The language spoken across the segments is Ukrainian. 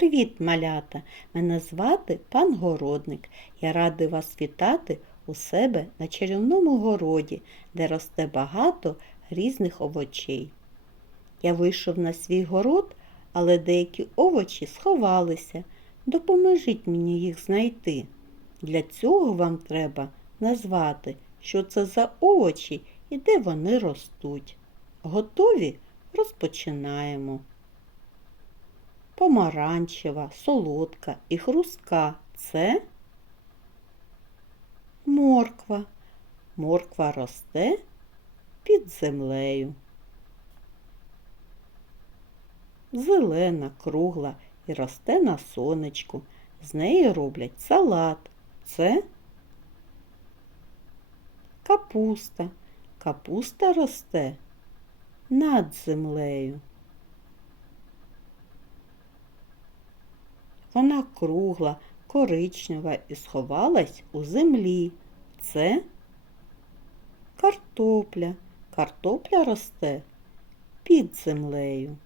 Привіт, малята! Мене звати пан Городник. Я радий вас вітати у себе на чарівному городі, де росте багато різних овочей. Я вийшов на свій город, але деякі овочі сховалися. Допоможіть мені їх знайти. Для цього вам треба назвати, що це за овочі і де вони ростуть. Готові? Розпочинаємо. Помаранчева, солодка і хрустка це морква. Морква росте під землею. Зелена, кругла і росте на сонечку. З неї роблять салат. Це капуста. Капуста росте над землею. Вона кругла, коричнева і сховалась у землі. Це картопля. Картопля росте під землею.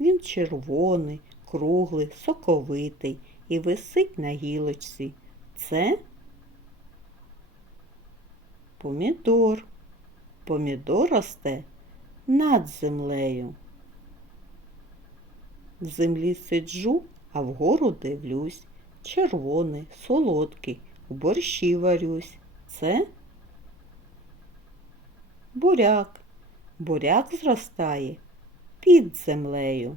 Він червоний, круглий, соковитий і висить на гілочці. Це помідор. Помідор росте над землею. В землі сиджу, а вгору дивлюсь. Червоний, солодкий, у борщі варюсь. Це буряк. Буряк зростає під землею.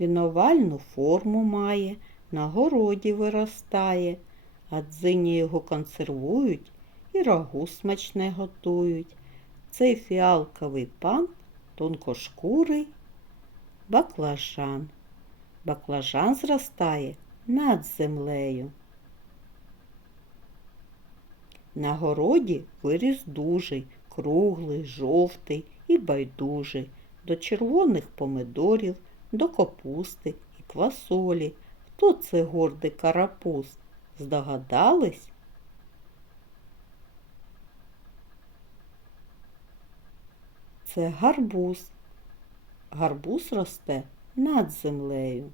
Він овальну форму має, на городі виростає, а дзині його консервують і рагу смачне готують. Цей фіалковий пан тонкошкурий баклажан. Баклажан зростає над землею. На городі виріс дужий, круглий, жовтий і байдужий, до червоних помидорів, до капусти і квасолі. Хто це гордий карапуз? Здогадались? Це гарбуз. Гарбуз росте над землею.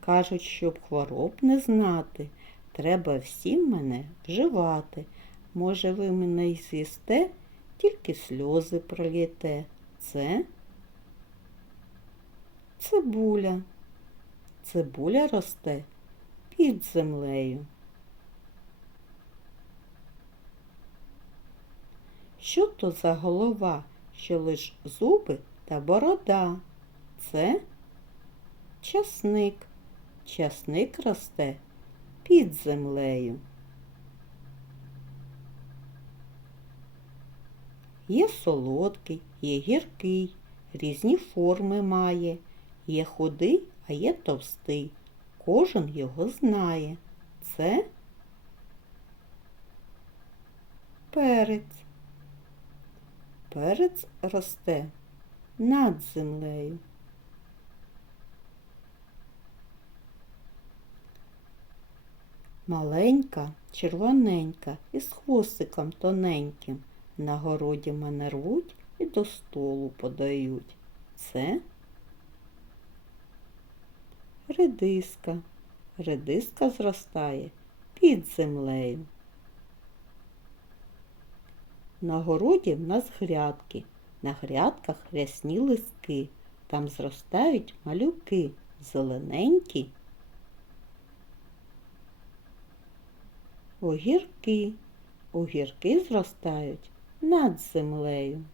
Кажуть, щоб хвороб не знати, треба всім мене вживати. Може, ви мене й з'їсте, тільки сльози проліте. Це цибуля. Цибуля росте під землею. Що то за голова, що лиш зуби та борода? Це часник. Часник росте під землею. Є солодкий, є гіркий, різні форми має, є худий, а є товстий. Кожен його знає. Це перець. Перець росте над землею. Маленька, червоненька із хвостиком тоненьким. На городі мене рвуть і до столу подають. Це редиска. Редиска зростає під землею. На городі в нас грядки, на грядках рясні листки, там зростають малюки, зелененькі. Огірки, огірки зростають над землею.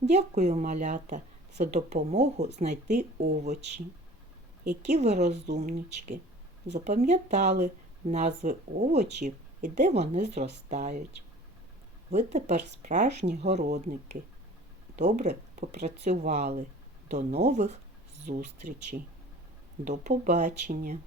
Дякую, малята, за допомогу знайти овочі. Які ви розумнички! Запам'ятали назви овочів і де вони зростають. Ви тепер справжні городники. Добре попрацювали. До нових зустрічей. До побачення!